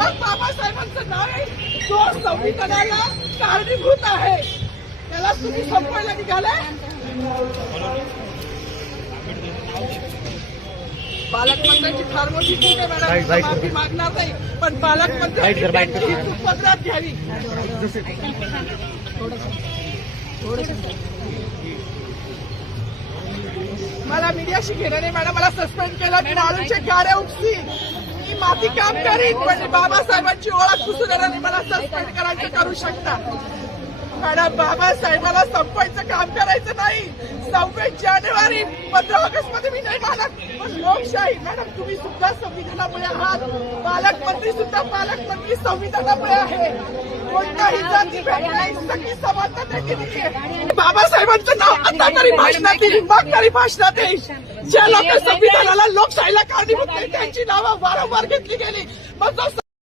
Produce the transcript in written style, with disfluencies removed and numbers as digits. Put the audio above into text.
मग बाबासाहेबांचं नाव आहे तो संविधानाला कारणीभूत आहे, त्याला तुम्ही संपवायला निघालाय. पालकमंत्र्यांची फार मोठी चूक आहे मॅडम, माफी मागणार नाही, पण पालकमंत्र्यांची उपद्रव घ्यावी. मला मीडियाशी घेणं नाही मॅडम, मला सस्पेंड केलं, मी मारूचे गाड्या उपसी, मी माफी काम करीन, पण बाबासाहेबांची ओळख पुसू देणार नाही. मला सस्पेंड करायचं करू शकता मॅडम, बाबासाहेबाला संपवायचं काम करायचं नाही. 26 जानेवारी 15 ऑगस्ट मध्ये मी नाही मानत, पण लोकशाही मॅडम तुम्ही सुद्धा संविधानामुळे आहात, पालकमंत्री सुद्धा पालकमंत्री संविधानामुळे आहे. कोणताही जातीभेद नाही, सगळी समानता दिली आहे. बाबासाहेबांचं नाव आता तरी भाषणात येईल, मग तरी भाषणात येईल. ज्या लोक संविधानाला लोकशाहीला कारणीभूत नाही त्यांची नावं वारंवार घेतली गेली, मग जो